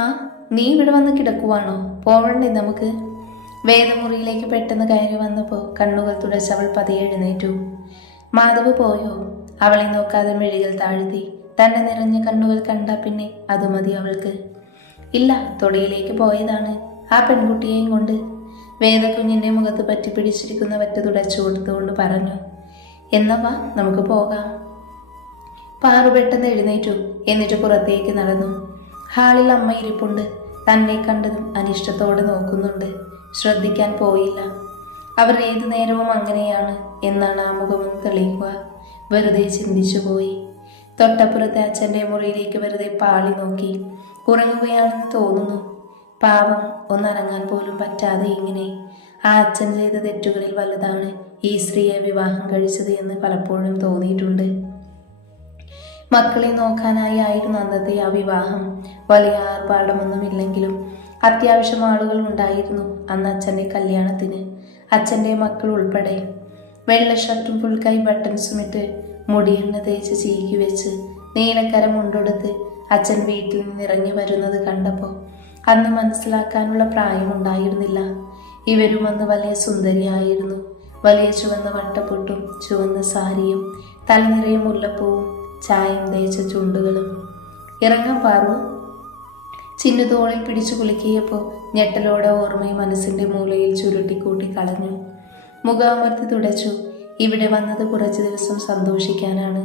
ആ, നീ ഇവിടെ വന്ന് കിടക്കുവാണോ? പോവണ്ടേ നമുക്ക്? വേദമുറിയിലേക്ക് പെട്ടെന്ന് കയറി വന്നപ്പോൾ കണ്ണുകൾ തുടച്ച് അവൾ പതിയെ എഴുന്നേറ്റു. മാധവ് പോയോ? അവളെ നോക്കാതെ മിഴികൾ താഴ്ത്തി. തന്നെ നിറഞ്ഞ കണ്ണുകൾ കണ്ട പിന്നെ അത് മതി അവൾക്ക്. ഇല്ല, തൊടിയിലേക്ക് പോയതാണ് ആ പെൺകുട്ടിയെയും കൊണ്ട്. വേദക്കുഞ്ഞിന്റെ മുഖത്ത് പറ്റി പിടിച്ചിരിക്കുന്ന വറ്റ് തുടച്ചു കൊടുത്തുകൊണ്ട് പറഞ്ഞു. എന്നാ വാ, നമുക്ക് പോകാം. പാറു പെട്ടെന്ന് എഴുന്നേറ്റു. എന്നിട്ട് പുറത്തേക്ക് നടന്നു. ഹാളിൽ അമ്മ ഇരിപ്പുണ്ട്. തന്നെ കണ്ടതും അനിഷ്ടത്തോടെ നോക്കുന്നുണ്ട്. ശ്രദ്ധിക്കാൻ പോയില്ല. അവർ ഏതു നേരവും അങ്ങനെയാണ് എന്നാണ് ആ മുഖമൊന്ന് തെളിയുക. വെറുതെ ചിന്തിച്ചു പോയി. തൊട്ടപ്പുറത്തെ അച്ഛൻ്റെ മുറിയിലേക്ക് വെറുതെ പാളി നോക്കി. ഉറങ്ങുകയാണെന്ന് തോന്നുന്നു. പാവം, ഒന്നനങ്ങാൻ പോലും പറ്റാതെ ഇങ്ങനെ. ആ അച്ഛൻ ചെയ്ത തെറ്റുകളിൽ വലുതാണ് ഈ സ്ത്രീയെ വിവാഹം കഴിച്ചത് എന്ന് പലപ്പോഴും തോന്നിയിട്ടുണ്ട്. മക്കളെ നോക്കാനായി ആയിരുന്നു അന്നത്തെ ആ വിവാഹം. വലിയ ആർഭാടമൊന്നുമില്ലെങ്കിലും അത്യാവശ്യം ആളുകൾ ഉണ്ടായിരുന്നു അന്ന് അച്ഛൻ്റെ കല്യാണത്തിന്, അച്ഛൻ്റെ മക്കൾ ഉൾപ്പെടെ. വെള്ള ഷർട്ടും ഫുൾക്കൈ ബട്ടൺസും ഇട്ട് മുടിയെണ്ണ തേച്ച് ചീകി വെച്ച് നീലക്കര മുണ്ടെടുത്ത് അച്ഛൻ വീട്ടിൽ നിന്ന് ഇറങ്ങി വരുന്നത് കണ്ടപ്പോൾ അന്ന് മനസ്സിലാക്കാനുള്ള പ്രായമുണ്ടായിരുന്നില്ല. ഇവരും അന്ന് വലിയ സുന്ദരിയായിരുന്നു. വലിയ ചുവന്ന വട്ടപ്പൊട്ടും ചുവന്ന സാരിയും തലനിറയെ മുല്ലപ്പൂവും ചായം തേച്ച ചുണ്ടുകളും. ഇറങ്ങാൻ പാറു. ചിന്നു തോളിൽ പിടിച്ചു കുലുക്കിയപ്പോൾ ഞെട്ടലോടെ ഓർമ്മയും മനസ്സിന്റെ മൂലയിൽ ചുരുട്ടിക്കൂട്ടി കളഞ്ഞു. മുഖാമർത്തി തുടച്ചു. ഇവിടെ വന്നത് കുറച്ചു ദിവസം സന്തോഷിക്കാനാണ്.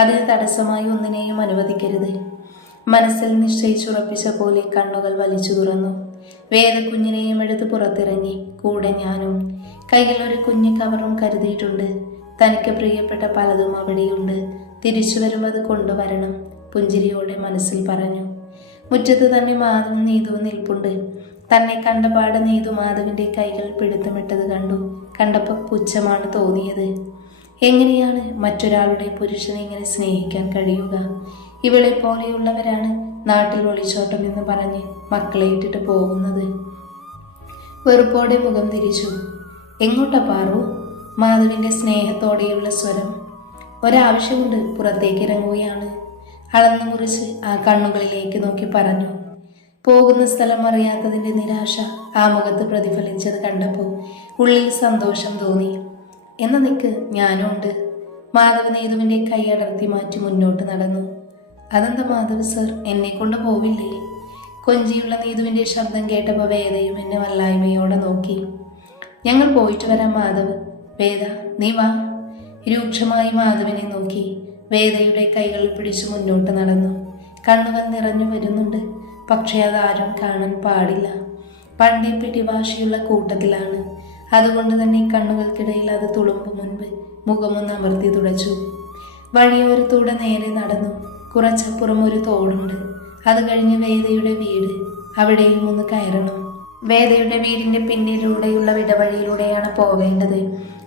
അതിന് തടസ്സമായി ഒന്നിനെയും അനുവദിക്കരുത്. മനസ്സിൽ നിശ്ചയിച്ചുറപ്പിച്ച പോലെ കണ്ണുകൾ വലിച്ചു തുറന്നു. വേദക്കുഞ്ഞിനെയും എടുത്ത് പുറത്തിറങ്ങി. കൂടെ ഞാനും. കയ്യിൽ ഒരു കുഞ്ഞു കവറും കരുതിയിട്ടുണ്ട്. തനിക്ക് പ്രിയപ്പെട്ട പലതും അവിടെയുണ്ട്. തിരിച്ചു വരുമ്പോൾ അത് കൊണ്ടുവരണം, പുഞ്ചിരിയോടെ മനസ്സിൽ പറഞ്ഞു. മുറ്റത്ത് തന്നെ മാധവും നീതുവും നിൽപ്പുണ്ട്. തന്നെ കണ്ടപാട് നീതു മാധവിന്റെ കൈകൾ പിടുത്തമിട്ടത് കണ്ടു. കണ്ടപ്പോൾ പുച്ഛമാണ് തോന്നിയത്. എങ്ങനെയാണ് മറ്റൊരാളുടെ പുരുഷനെ ഇങ്ങനെ സ്നേഹിക്കാൻ കഴിയുക? ഇവളെ പോലെയുള്ളവരാണ് നാട്ടിൽ ഒളിച്ചോട്ടം എന്ന് പറഞ്ഞ് മക്കളെ ഇട്ടിട്ട് പോകുന്നത്. വെറുപ്പോടെ മുഖം തിരിച്ചു. എങ്ങോട്ടാ പാറു? മാധവിന്റെ സ്നേഹത്തോടെയുള്ള സ്വരം. ഒരാവശ്യമുണ്ട്, പുറത്തേക്ക് ഇറങ്ങുകയാണ്. അളന്നു മുറിച്ച് ആ കണ്ണുകളിലേക്ക് നോക്കി പറഞ്ഞു. പോകുന്ന സ്ഥലം അറിയാത്തതിന്റെ നിരാശ ആ മുഖത്ത് പ്രതിഫലിച്ചത് കണ്ടപ്പോൾ ഉള്ളിൽ സന്തോഷം തോന്നി. എന്നാ നിക്ക്, ഞാനും ഉണ്ട്. മാധവ് നീതുവിന്റെ കൈ അടർത്തി മാറ്റി മുന്നോട്ട് നടന്നു. അതെന്താ മാധവ് സർ, എന്നെ കൊണ്ട് പോവില്ലേ? കൊഞ്ചിയുള്ള നീതുവിന്റെ ശബ്ദം കേട്ടപ്പോൾ വേദയും എന്നെ വല്ലായ്മയോടെ നോക്കി. ഞങ്ങൾ പോയിട്ട് വരാം മാധവ്. വേദ, നീ വാ. രൂക്ഷമായി മാധവിനെ നോക്കി. വേദയുടെ കൈകൾ പിടിച്ചു മുന്നോട്ട് നടന്നു. കണ്ണുകൾ നിറഞ്ഞു വരുന്നുണ്ട്. പക്ഷെ അതാരും കാണാൻ പാടില്ല. പണ്ടേ പിടിവാശിയുള്ള കൂട്ടത്തിലാണ്. അതുകൊണ്ട് തന്നെ കണ്ണുകൾക്കിടയിൽ അത് തുളുമ്പ് മുൻപ് മുഖമൊന്ന് അമർത്തി തുടച്ചു. വഴിയോരത്തൂടെ നേരെ നടന്നു. കുറച്ചപ്പുറം ഒരു തോടുണ്ട്. അത് കഴിഞ്ഞ് വേദയുടെ വീട്. അവിടെയും ഒന്ന് കയറണം. വേദയുടെ വീടിന്റെ പിന്നിലൂടെയുള്ള ഇടവഴിയിലൂടെയാണ് പോവേണ്ടത്.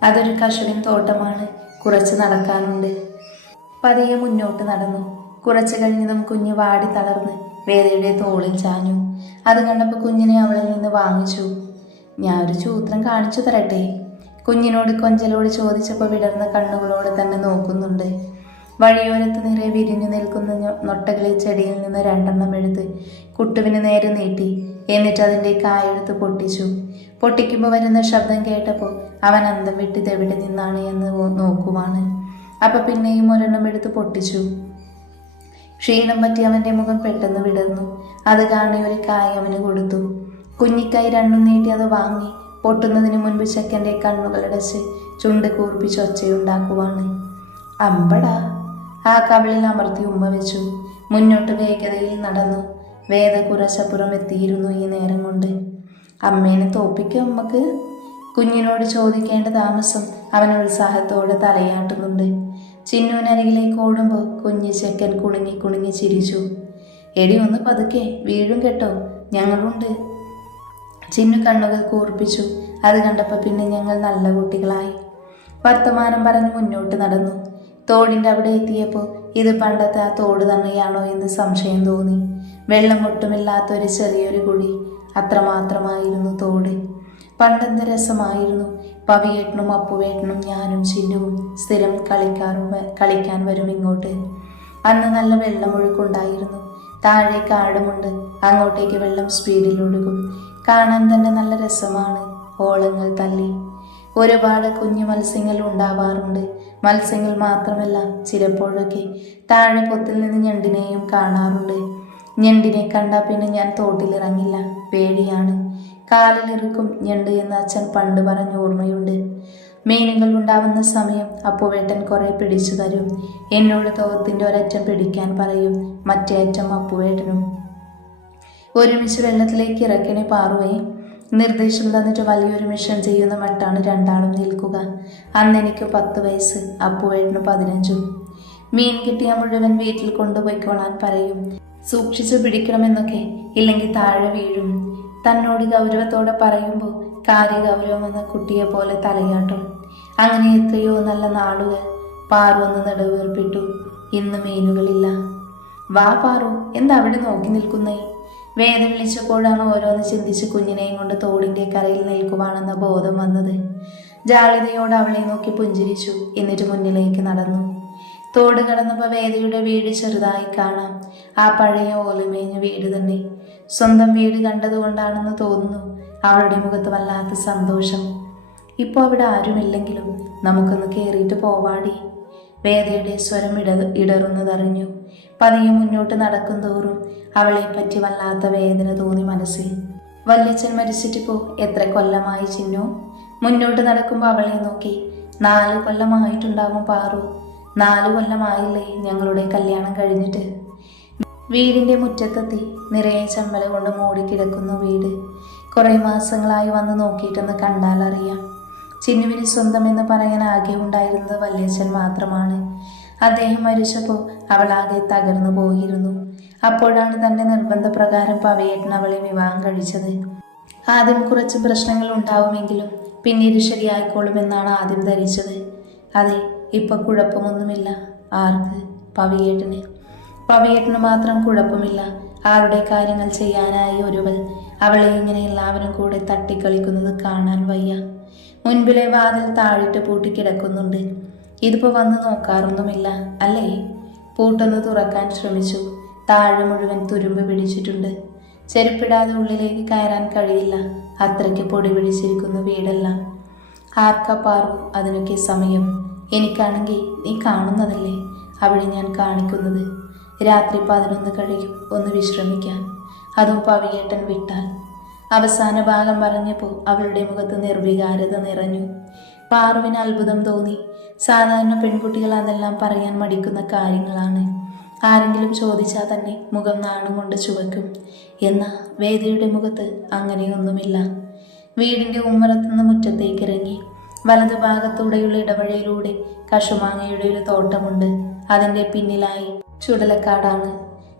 അതൊരു കശുവിൻ തോട്ടമാണ്. കുറച്ച് നടക്കാനുണ്ട്. പതിയെ മുന്നോട്ട് നടന്നു. കുറച്ച് കഴിഞ്ഞതും കുഞ്ഞ് വാടി തളർന്ന് വേദയുടെ തോളിൽ ചാഞ്ഞു. അത് കണ്ടപ്പോൾ കുഞ്ഞിനെ അവളിൽ നിന്ന് വാങ്ങിച്ചു. ഞാൻ ഒരു ചൂത്രം കാണിച്ചു തരട്ടെ? കുഞ്ഞിനോട് കൊഞ്ചലോട് ചോദിച്ചപ്പോൾ വിടർന്ന കണ്ണുകളോടെ തന്നെ നോക്കുന്നുണ്ട്. വഴിയോരത്ത് നിറയെ വിരിഞ്ഞു നിൽക്കുന്ന നൊട്ടകളിൽ ചെടിയിൽ നിന്ന് 2 എടുത്ത് കുട്ടുവിന് നേരെ നീട്ടി. എന്നിട്ട് അതിൻ്റെ കായെടുത്ത് പൊട്ടിച്ചു. പൊട്ടിക്കുമ്പോൾ വരുന്ന ശബ്ദം കേട്ടപ്പോൾ അവൻ അന്തം വിട്ടിതെവിടെ നിന്നാണ് എന്ന് നോക്കുവാണ്. അപ്പം പിന്നെയും 1 എടുത്ത് പൊട്ടിച്ചു. ക്ഷീണം പറ്റി അവൻ്റെ മുഖം പെട്ടെന്ന് വിടർന്നു. അത് കാണി ഒരു കായ് അവന് കൊടുത്തു. കുഞ്ഞിക്കായ് 2 നീട്ടി അത് വാങ്ങി. പൊട്ടുന്നതിന് മുൻപ് ചെക്കൻ്റെ കണ്ണുകളടച്ച് ചുണ്ട് കൂർപ്പിച്ച് ഒച്ചയുണ്ടാക്കുവാണ്. അമ്പടാ! ആ കവിളിൽ അമർത്തി ഉമ്മ വെച്ചു. മുന്നോട്ട് വേഗതയിൽ നടന്നു. വേദ കുറച്ചപ്പുറം എത്തിയിരുന്നു ഈ നേരം കൊണ്ട്. അമ്മേനെ തോപ്പിക്കും അമ്മക്ക്? കുഞ്ഞിനോട് ചോദിക്കേണ്ട താമസം അവൻ ഉത്സാഹത്തോടെ തലയാട്ടുന്നുണ്ട്. ചിന്നുവിനരികിലേക്ക് ഓടുമ്പോൾ കുഞ്ഞി ചെക്കൻ കുണുങ്ങി കുണുങ്ങി ചിരിച്ചു. എടി ഒന്ന് പതുക്കെ, വീഴും കേട്ടോ, ഞങ്ങളുണ്ട്. ചിന്നു കണ്ണുകൾ കൂർപ്പിച്ചു. അത് കണ്ടപ്പോൾ പിന്നെ ഞങ്ങൾ നല്ല കുട്ടികളായി. വർത്തമാനം പറഞ്ഞ് മുന്നോട്ട് നടന്നു. തോടിൻ്റെ അവിടെ എത്തിയപ്പോൾ ഇത് പണ്ടത്തെ ആ തോട് തന്നെയാണോ എന്ന് സംശയം തോന്നി. വെള്ളം ഒട്ടുമില്ലാത്തൊരു ചെറിയൊരു കുഴി, അത്രമാത്രമായിരുന്നു തോട്. പണ്ടെന്ത് രസമായിരുന്നു. പവിയേട്ടനും അപ്പുവേട്ടനും ഞാനും ചിന്നുവും സ്ഥിരം കളിക്കാൻ വരും ഇങ്ങോട്ട്. അന്ന് നല്ല വെള്ളമൊഴുക്കുണ്ടായിരുന്നു. താഴെ കാടുമുണ്ട്. അങ്ങോട്ടേക്ക് വെള്ളം സ്പീഡിൽ ഒഴുകും. കാണാൻ തന്നെ നല്ല രസമാണ്. ഓളങ്ങൾ തല്ലി ഒരുപാട് കുഞ്ഞു മത്സ്യങ്ങൾ ഉണ്ടാവാറുണ്ട്. മത്സ്യങ്ങൾ മാത്രമല്ല, ചിലപ്പോഴൊക്കെ താഴെ പൊത്തിൽ നിന്ന് ഞണ്ടിനെയും കാണാറുണ്ട്. ഞണ്ടിനെ കണ്ടാൽ പിന്നെ ഞാൻ തോട്ടിലിറങ്ങില്ല, പേടിയാണ്. കാലിലിറുക്കും ഞണ്ട് എന്ന് അച്ഛൻ പണ്ട് പറഞ്ഞ ഓർമ്മയുണ്ട്. മീനുകൾ ഉണ്ടാവുന്ന സമയം അപ്പുവേട്ടൻ കുറെ പിടിച്ചു തരും. എന്നോട് തോത്തിന്റെ ഒരറ്റം പിടിക്കാൻ പറയും, മറ്റേ അറ്റം അപ്പുവേട്ടനും. ഒരുമിച്ച് വെള്ളത്തിലേക്ക് ഇറക്കണേ പാറുവേ. നിർദ്ദേശം തന്നിട്ട് വലിയൊരു മിഷൻ ചെയ്യുന്ന മട്ടാണ് രണ്ടാളും നിൽക്കുക. അന്ന് എനിക്ക് 10 വയസ്സ്, അപ്പുവേട്ടന് 15. മീൻ കിട്ടിയാൽ മുഴുവൻ വീട്ടിൽ കൊണ്ടുപോയിക്കോളാൻ പറയും. സൂക്ഷിച്ചു പിടിക്കണമെന്നൊക്കെ, ഇല്ലെങ്കിൽ താഴെ വീഴും. തന്നോട് ഗൗരവത്തോടെ പറയുമ്പോൾ കാര്യഗൗരവം എന്ന കുട്ടിയെ പോലെ തലയാട്ടും. അങ്ങനെ എത്രയോ നല്ല നാളുകൾ. പാറു ഒന്ന് നെടുവേർപ്പിട്ടു. ഇന്ന് മീനുകളില്ല. വാ പാറു, എന്താ അവിടെ നോക്കി നിൽക്കുന്നേ? വേദ വിളിച്ചപ്പോഴാണ് ഓരോന്ന് ചിന്തിച്ച് കുഞ്ഞിനെയും കൊണ്ട് തോടിന്റെ കരയിൽ നിൽക്കുവാണെന്ന ബോധം വന്നത്. ജാളിതയോട് അവളെ നോക്കി പുഞ്ചിരിച്ചു. എന്നിട്ട് മുന്നിലേക്ക് നടന്നു. തോട് കടന്നപ്പോൾ വേദയുടെ വീട് ചെറുതായി കാണാം. ആ പഴയ ഓലമേഞ്ഞ വീട് തന്നെ. സ്വന്തം വീട് കണ്ടതുകൊണ്ടാണെന്ന് തോന്നുന്നു അവളുടെ മുഖത്ത് വല്ലാത്ത സന്തോഷം. ഇപ്പോൾ അവിടെ ആരുമില്ലെങ്കിലും നമുക്കൊന്ന് കയറിയിട്ട് പോവാടി. വേദയുടെ സ്വരം ഇടറുന്നതറിഞ്ഞു. പതിയെ മുന്നോട്ട് നടക്കും തോറും അവളെ പറ്റി വല്ലാത്ത വേദന തോന്നി മനസ്സിൽ. വല്യച്ഛൻ മരിച്ചിട്ടിപ്പോ എത്ര കൊല്ലമായി ചിന്നു? മുന്നോട്ട് നടക്കുമ്പോൾ അവളെ നോക്കി. 4 കൊല്ലമായിട്ടുണ്ടാവും പാറു. 4 കൊല്ലമായില്ലേ ഞങ്ങളുടെ കല്യാണം കഴിഞ്ഞിട്ട്. വീടിന്റെ മുറ്റത്തെത്തി. നിറയെ ചമ്മല കൊണ്ട് മൂടിക്കിടക്കുന്നു വീട്. കുറെ മാസങ്ങളായി വന്ന് നോക്കിയിട്ടെന്ന് കണ്ടാൽ അറിയാം. ചിന്നുവിന് സ്വന്തം എന്ന് പറയാൻ ആകെ ഉണ്ടായിരുന്നത് വല്യച്ഛൻ മാത്രമാണ്. അദ്ദേഹം മരിച്ചപ്പോൾ അവൾ ആകെ തകർന്നു പോയിരുന്നു. അപ്പോഴാണ് തന്റെ നിർബന്ധപ്രകാരം പവയേട്ടൻ അവളെ വിവാഹം കഴിച്ചത്. ആദ്യം കുറച്ച് പ്രശ്നങ്ങൾ ഉണ്ടാവുമെങ്കിലും പിന്നീട് ശരിയായിക്കോളുമെന്നാണ് ആദ്യം ധരിച്ചത്. അതെ, ഇപ്പൊ കുഴപ്പമൊന്നുമില്ല. ആർക്ക്? പവയേട്ടന്. പവയേട്ടന് മാത്രം കുഴപ്പമില്ല. ആരുടെ കാര്യങ്ങൾ ചെയ്യാനായി ഒരുവൾ. അവളെ ഇങ്ങനെ എല്ലാവരും കൂടെ തട്ടിക്കളിക്കുന്നത് കാണാൻ വയ്യ. മുൻപിലെ വാതിൽ താഴിട്ട് പൂട്ടിക്കിടക്കുന്നുണ്ട്. ഇതിപ്പോ വന്ന് നോക്കാറൊന്നുമില്ല അല്ലേ? പൂട്ടൊന്ന് തുറക്കാൻ ശ്രമിച്ചു. താഴെ മുഴുവൻ തുരുമ്പ് പിടിച്ചിട്ടുണ്ട്. ചെരുപ്പിടാതെ ഉള്ളിലേക്ക് കയറാൻ കഴിയില്ല. അത്രയ്ക്ക് പൊടി പിടിച്ചിരിക്കുന്നു വീടെല്ലാം. ആർക്കാ പാറു അതിനൊക്കെ സമയം? എനിക്കാണെങ്കിൽ നീ കാണുന്നതല്ലേ അവിടെ ഞാൻ കാണിക്കുന്നത്. രാത്രി 11 കഴിയും ഒന്ന് വിശ്രമിക്കാൻ. അതും പവിയേട്ടൻ വിട്ടാൽ. അവസാന ഭാഗം പറഞ്ഞപ്പോൾ അവളുടെ മുഖത്ത് നിർവികാരത നിറഞ്ഞു. പാറുവിന് അത്ഭുതം തോന്നി. സാധാരണ പെൺകുട്ടികൾ അതെല്ലാം പറയാൻ മടിക്കുന്ന കാര്യങ്ങളാണ്. ആരെങ്കിലും ചോദിച്ചാൽ തന്നെ മുഖം നാണം കൊണ്ട് ചുവക്കും. എന്നാൽ വേദയുടെ മുഖത്ത് അങ്ങനെയൊന്നുമില്ല. വീടിന്റെ ഉമ്മറത്തുനിന്ന് മുറ്റത്തേക്ക് ഇറങ്ങി. വലതുഭാഗത്തൂടെയുള്ള ഇടവഴിയിലൂടെ കശുമാങ്ങയുടെ ഒരു തോട്ടമുണ്ട്. അതിന്റെ പിന്നിലായി ചുടലക്കാടാണ്.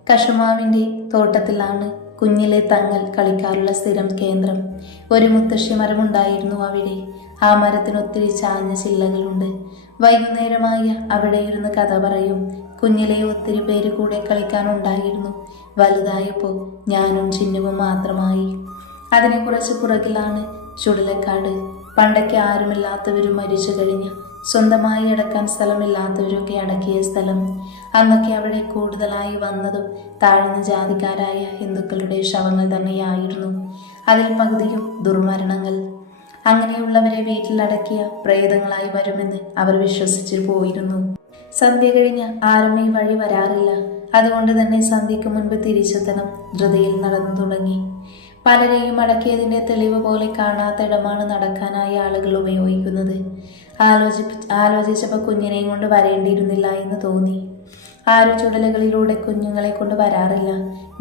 കശുമാവിന്റെ തോട്ടത്തിലാണ് കുഞ്ഞിലെ തങ്ങൾ കളിക്കാറുള്ള സ്ഥിരം കേന്ദ്രം. ഒരു മുത്തശ്ശി മരമുണ്ടായിരുന്നു അവിടെ. ആ മരത്തിന് ഒത്തിരി ചാഞ്ഞ ചില്ലകളുണ്ട്. വൈകുന്നേരമായ അവിടെ ഇരുന്ന് കഥ പറയും. കുഞ്ഞിലെ ഒത്തിരി പേര് കൂടെ കളിക്കാനുണ്ടായിരുന്നു. വലുതായപ്പോൾ ഞാനും ചിന്നുവും മാത്രമായി. അതിനെ കുറച്ച് പുറകിലാണ് ചുടലക്കാട്. പണ്ടൊക്കെ ആരുമില്ലാത്തവരും മരിച്ചു കഴിഞ്ഞ് സ്വന്തമായി അടക്കാൻ സ്ഥലമില്ലാത്തവരൊക്കെ അടക്കിയ സ്ഥലം. അന്നൊക്കെ അവിടെ കൂടുതലായി വന്നതും താഴ്ന്ന ജാതിക്കാരായ ഹിന്ദുക്കളുടെ ശവങ്ങൾ തന്നെയായിരുന്നു. അതിൽ പകുതിയും ദുർമരണങ്ങൾ. അങ്ങനെയുള്ളവരെ വീട്ടിലടക്കിയ പ്രേതങ്ങളായി വരുമെന്ന് അവർ വിശ്വസിച്ചു പോയിരുന്നു. സന്ധ്യ കഴിഞ്ഞ് ആരും ഈ വഴി വരാറില്ല. അതുകൊണ്ട് തന്നെ സന്ധ്യയ്ക്ക് മുൻപ് തിരിച്ചെത്തണം. ധൃതിയിൽ നടന്നു തുടങ്ങി. പലരെയും അടക്കിയതിന്റെ തെളിവ് പോലെ കാണാത്തിടമാണ് നടക്കാനായി ആളുകൾ ഉപയോഗിക്കുന്നത്. ആലോചിച്ചപ്പോൾ കുഞ്ഞിനെയും കൊണ്ട് വരേണ്ടിയിരുന്നില്ല എന്ന് തോന്നി. ആരും ചുടലകളിലൂടെ കുഞ്ഞുങ്ങളെ കൊണ്ട് വരാറില്ല.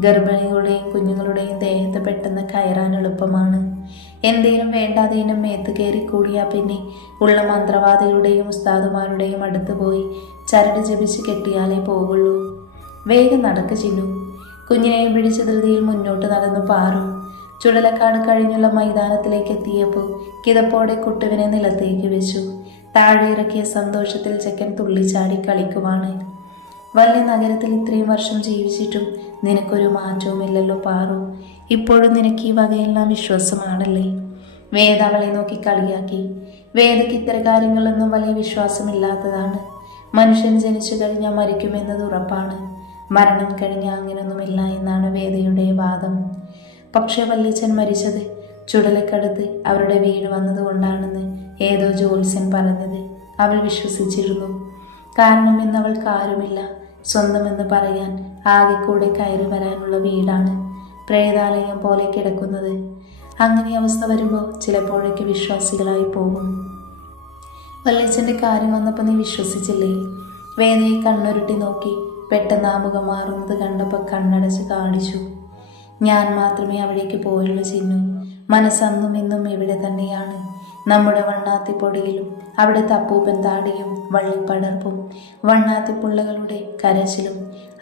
ഗർഭിണികളുടെയും കുഞ്ഞുങ്ങളുടെയും ദേഹത്ത് പെട്ടെന്ന് കയറാൻ എളുപ്പമാണ്. എന്തേലും വേണ്ടാതേനും മേത്ത് കയറി കൂടിയാൽ പിന്നെ ഉള്ള മന്ത്രവാദികളുടെയും ഉസ്താദുമാരുടെയും അടുത്ത് പോയി ചരട് ജപിച്ച് കെട്ടിയാലേ പോകുള്ളൂ. വേഗം നടക്ക് ചിന്നു. കുഞ്ഞിനെയും പിടിച്ച ധൃതിയിൽ മുന്നോട്ട് നടന്നു പാറു. ചുടലക്കാട് കഴിഞ്ഞുള്ള മൈതാനത്തിലേക്ക് എത്തിയപ്പോൾ കിതപ്പോടെ കുട്ടുവിനെ നിലത്തേക്ക് വെച്ചു. താഴെ ഇറക്കിയ സന്തോഷത്തിൽ ചെക്കൻ തുള്ളിച്ചാടി കളിക്കുവാണ്. വലിയ നഗരത്തിൽ ഇത്രയും വർഷം ജീവിച്ചിട്ടും നിനക്കൊരു മാറ്റവുമില്ലല്ലോ പാറു. ഇപ്പോഴും നിനക്ക് ഈ വകയെല്ലാം വിശ്വാസമാണല്ലേ? വേദ അവളെ നോക്കി കളിയാക്കി. വേദയ്ക്ക് ഇത്തരം കാര്യങ്ങളൊന്നും വലിയ വിശ്വാസമില്ലാത്തതാണ്. മനുഷ്യൻ ജനിച്ചു കഴിഞ്ഞാൽ മരിക്കുമെന്നത് ഉറപ്പാണ്. മരണം കഴിഞ്ഞ അങ്ങനെയൊന്നുമില്ല എന്നാണ് വേദയുടെ വാദം. പക്ഷേ വല്യച്ഛൻ മരിച്ചത് ചുടലക്കടുത്ത് അവരുടെ വീട് വന്നതുകൊണ്ടാണെന്ന് ഏതോ ജ്യോത്സ്യൻ പറഞ്ഞത് അവൾ വിശ്വസിച്ചിരുന്നു. കാരണം ഇന്ന് അവൾക്ക് ആരുമില്ല. സ്വന്തമെന്ന് പറയാൻ ആകെ കൂടെ കയറി വരാനുള്ള വീടാണ് പ്രേതാലയം പോലെ കിടക്കുന്നത്. അങ്ങനെ അവസ്ഥ വരുമ്പോൾ ചിലപ്പോഴേക്ക് വിശ്വാസികളായി പോകും. വല്യച്ഛൻ്റെ കാര്യം വന്നപ്പോൾ നീ വിശ്വസിച്ചില്ലേ? വേദയെ കണ്ണുരുട്ടി നോക്കി പെട്ടെന്ന് ആ മുഖം മാറുന്നത് കണ്ടപ്പോൾ കണ്ണടച്ച് കാണിച്ചു. ഞാൻ മാത്രമേ അവിടേക്ക് പോയുള്ളൂ ചിന്നു. മനസ്സന്നും ഇന്നും ഇവിടെ തന്നെയാണ്. നമ്മുടെ വണ്ണാത്തിപ്പൊടിയിലും അവിടുത്തെ അപ്പൂപ്പൻ താടിയും വള്ളിപ്പടർപ്പും വണ്ണാത്തിപ്പുള്ളകളുടെ കരച്ചിലും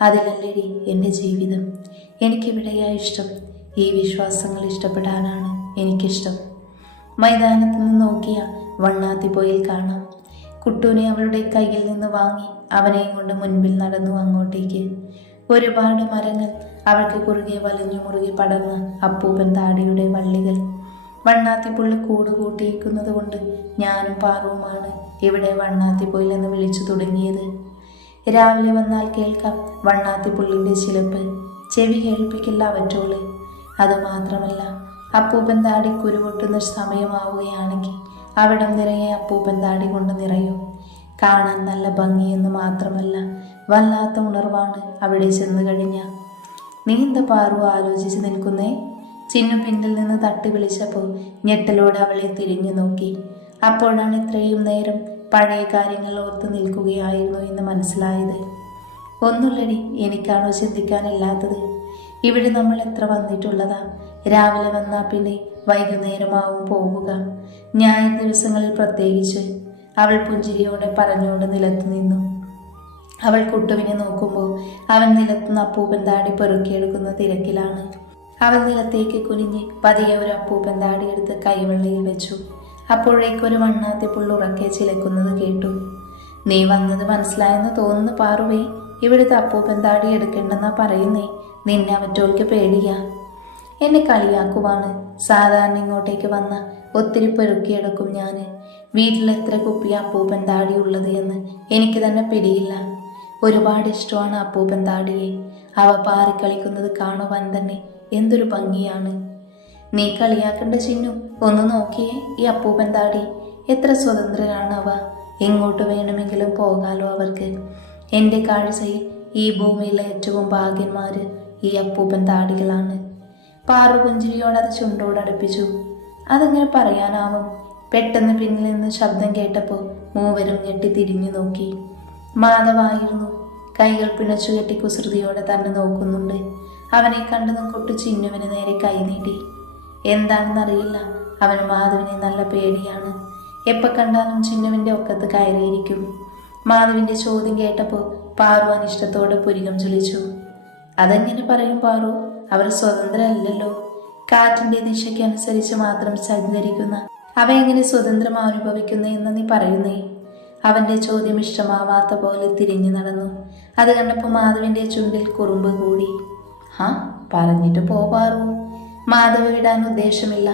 അതിലല്ലടി എൻ്റെ ജീവിതം. എനിക്കിവിടെയാ ഇഷ്ടം. ഈ വിശ്വാസങ്ങൾ ഇഷ്ടപ്പെടാനാണ് എനിക്കിഷ്ടം. മൈതാനത്ത് നിന്ന് നോക്കിയ വണ്ണാത്തിപ്പൊയിൽ കാണാം. കുട്ടൂനെ അവളുടെ കയ്യിൽ നിന്ന് വാങ്ങി അവനെയും കൊണ്ട് മുൻപിൽ നടന്നു അങ്ങോട്ടേക്ക്. ഒരുപാട് മരങ്ങൾ, അവൾക്ക് കുറുകെ വലിഞ്ഞു മുറുകെ പടർന്ന അപ്പൂപ്പൻ താടിയുടെ വള്ളികൾ. വണ്ണാത്തിപ്പുള്ള കൂട് കൂട്ടിയിരിക്കുന്നത് കൊണ്ട് ഞാനും പാറുവുമാണ് ഇവിടെ വണ്ണാത്തിപ്പൊയിൽ എന്ന് വിളിച്ചു തുടങ്ങിയത്. രാവിലെ വന്നാൽ കേൾക്കാം വണ്ണാത്തിപ്പുള്ളിൻ്റെ ചിലപ്പ്. ചെവി കേൾപ്പിക്കില്ല അവറ്റോള്. അതുമാത്രമല്ല, അപ്പൂപ്പൻ താടി കുരുപൊട്ടുന്ന സമയമാവുകയാണെങ്കിൽ അവിടം നിറയെ അപ്പൂപ്പൻ താടി കൊണ്ട് നിറയും. കാണാൻ നല്ല ഭംഗിയെന്ന് മാത്രമല്ല, വല്ലാത്ത ഉണർവാണ് അവിടെ ചെന്ന് കഴിഞ്ഞ. നീ എന്താ പാറു ആലോചിച്ച് നിൽക്കുന്നേ? ചിന്നു പിന്നിൽ നിന്ന് തട്ടി വിളിച്ചപ്പോൾ ഞെട്ടലോടെ അവളെ തിരിഞ്ഞു നോക്കി. അപ്പോഴാണ് ഇത്രയും നേരം പഴയ കാര്യങ്ങൾ ഓർത്ത് നിൽക്കുകയായിരുന്നു എന്ന് മനസ്സിലായത്. ഒന്നുമില്ലടി, എനിക്കാണോ ചിന്തിക്കാനില്ലാത്തത്? ഇവിടെ നമ്മൾ എത്ര വന്നിട്ടുള്ളതാ. രാവിലെ വന്നാൽ പിന്നെ വൈകുന്നേരമാവും പോവുക. ഞായർ ദിവസങ്ങളിൽ പ്രത്യേകിച്ച്. അവൾ പുഞ്ചിരിയോടെ പറഞ്ഞുകൊണ്ട് നിലത്ത് നിന്നു. അവൾ കുട്ടുവിനെ നോക്കുമ്പോൾ അവൻ നിലത്തുനിന്ന് അപ്പൂപ്പൻ താടി പെറുക്കിയെടുക്കുന്ന തിരക്കിലാണ്. അവൾ നിലത്തേക്ക് കുനിഞ്ഞ് പതിയെ ഒരു അപ്പൂപ്പൻ താടി എടുത്ത് കൈവെള്ളയിൽ വെച്ചു. അപ്പോഴേക്കൊരു വണ്ണാത്തിപ്പുള്ള ഉറക്കെ ചിലക്കുന്നത് കേട്ടു. നീ വന്നത് മനസ്സിലായെന്ന് തോന്നുന്നു പാറുവേ. ഇവിടുത്തെ അപ്പൂപ്പൻ താടി എടുക്കണ്ടെന്നാ പറയുന്നേ. നിന്നെ അവറ്റോൾക്ക് പേടിയാ. എന്നെ കളിയാക്കുവാണ്. സാധാരണ ഇങ്ങോട്ടേക്ക് വന്ന ഒത്തിരി പെറുക്കിയെടുക്കും ഞാൻ. വീട്ടിൽ എത്ര കുപ്പി അപ്പൂപ്പൻ താടി ഉള്ളത് എന്ന് എനിക്ക് തന്നെ പിടിയില്ല. ഒരുപാട് ഇഷ്ടമാണ് അപ്പൂപ്പൻ താടിയെ. അവ പാറിക്കളിക്കുന്നത് കാണുവാൻ തന്നെ എന്തൊരു ഭംഗിയാണ്. നീ കളിയാക്കണ്ട ചിന്നു. ഒന്ന് നോക്കിയേ ഈ അപ്പൂപ്പൻ താടി. എത്ര സ്വതന്ത്രനാണ് അവ. എങ്ങോട്ട് വേണമെങ്കിലും പോകാലോ അവർക്ക്. എൻ്റെ കാഴ്ചയിൽ ഈ ഭൂമിയിലെ ഏറ്റവും ഭാഗ്യന്മാര് ഈ അപ്പൂപ്പൻ താടികളാണ്. പാറു പുഞ്ചിരിയോട് അത് ചുണ്ടോടടുപ്പിച്ചു. അതെങ്ങനെ പറയാനാവും? പെട്ടെന്ന് പിന്നിൽ നിന്ന് ശബ്ദം കേട്ടപ്പോൾ മൂവരും ഞെട്ടി തിരിഞ്ഞു നോക്കി. മാധവായിരുന്നു. കൈകൾ പിണച്ചു കെട്ടി കുസൃതിയോടെ തന്നെ നോക്കുന്നുണ്ട്. അവനെ കണ്ടതും കൊട്ടു ചിന്നുവിന് നേരെ കൈ നീട്ടി. എന്താണെന്നറിയില്ല, അവന് മാധവിനെ നല്ല പേടിയാണ്. എപ്പോൾ കണ്ടാലും ചിന്നുവിൻ്റെ ഒക്കത്ത് കയറിയിരിക്കും. മാധവിൻ്റെ ചോദ്യം കേട്ടപ്പോൾ പാറു അനിഷ്ടത്തോടെ പുരികം ചൊലിച്ചു. അതെങ്ങനെ പറയും പാറു? അവർ സ്വതന്ത്രമല്ലല്ലോ. കാറ്റിൻ്റെ ദിശയ്ക്കനുസരിച്ച് മാത്രം സഞ്ചരിക്കുന്ന അവ എങ്ങനെ സ്വതന്ത്രം അനുഭവിക്കുന്നു എന്ന് നീ പറയുന്നേ? അവൻ്റെ ചോദ്യം ഇഷ്ടമാവാത്ത പോലെ തിരിഞ്ഞു നടന്നു. അത് കണ്ടപ്പോൾ മാധവിൻ്റെ ചുണ്ടിൽ കുറുമ്പ് കൂടി. പറഞ്ഞിട്ട് പോവാറു. മാധവ് വിടാൻ ഉദ്ദേശമില്ല.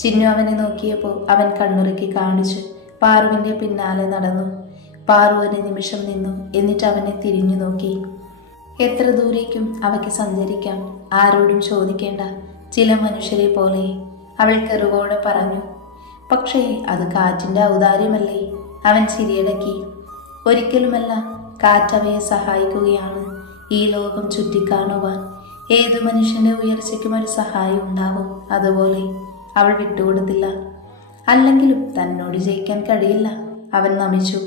ചിന്നു അവനെ നോക്കിയപ്പോൾ അവൻ കണ്ണുറുക്കി കാണിച്ച് പാറുവിൻ്റെ പിന്നാലെ നടന്നു. പാറു ഒരു നിമിഷം നിന്നു. എന്നിട്ട് അവനെ തിരിഞ്ഞു നോക്കി. എത്ര ദൂരേക്കും അവയ്ക്ക് സഞ്ചരിക്കാം. ആരോടും ചോദിക്കേണ്ട. ചില മനുഷ്യരെ പോലെ അവൾ കെറുവോടെ പറഞ്ഞു. പക്ഷേ അത് കാറ്റിൻ്റെ ഔദാര്യമല്ലേ? അവൻ ചിരിയടക്കി. ഒരിക്കലുമല്ല. കാറ്റവയെ സഹായിക്കുകയാണ്. ഈ ലോകം ചുറ്റിക്കാണുവാൻ ഏതു മനുഷ്യൻ്റെ ഉയർച്ചയ്ക്കും ഒരു സഹായം ഉണ്ടാവും. അതുപോലെ അവൾ വിട്ടുകൊടുത്തില്ല. അല്ലെങ്കിലും തന്നോട് ജയിക്കാൻ കഴിയില്ല. അവൻ നമിച്ചു.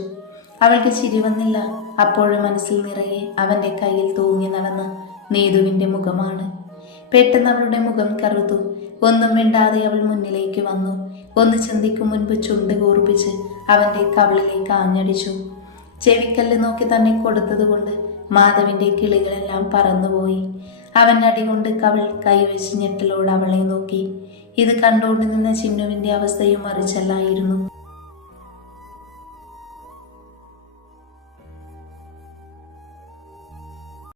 അവൾക്ക് ചിരി വന്നില്ല. അപ്പോഴും മനസ്സിൽ നിറയെ അവൻ്റെ കയ്യിൽ തൂങ്ങി നടന്ന നീതുവിൻ്റെ മുഖമാണ്. പെട്ടെന്ന് അവളുടെ മുഖം കറുത്തു. ഒന്നും മിണ്ടാതെ അവൾ മുന്നിലേക്ക് വന്നു. ഒന്ന് ചിന്തിക്കും മുൻപ് ചുണ്ട് കൂർപ്പിച്ച് അവൻ്റെ കവിളിലേക്ക് ആഞ്ഞടിച്ചു. ചെവിക്കല്ല് നോക്കി തന്നെ കൊടുത്തതുകൊണ്ട് മാധവിൻ്റെ കിളികളെല്ലാം പറന്നുപോയി. അവൻ അടികൊണ്ട് കവൾ കൈവച്ച് ഞെട്ടലോട് അവളെ നോക്കി. ഇത് കണ്ടുകൊണ്ട് നിന്ന ചിന്നുവിൻ്റെ അവസ്ഥയും മറിച്ചല്ലായിരുന്നു.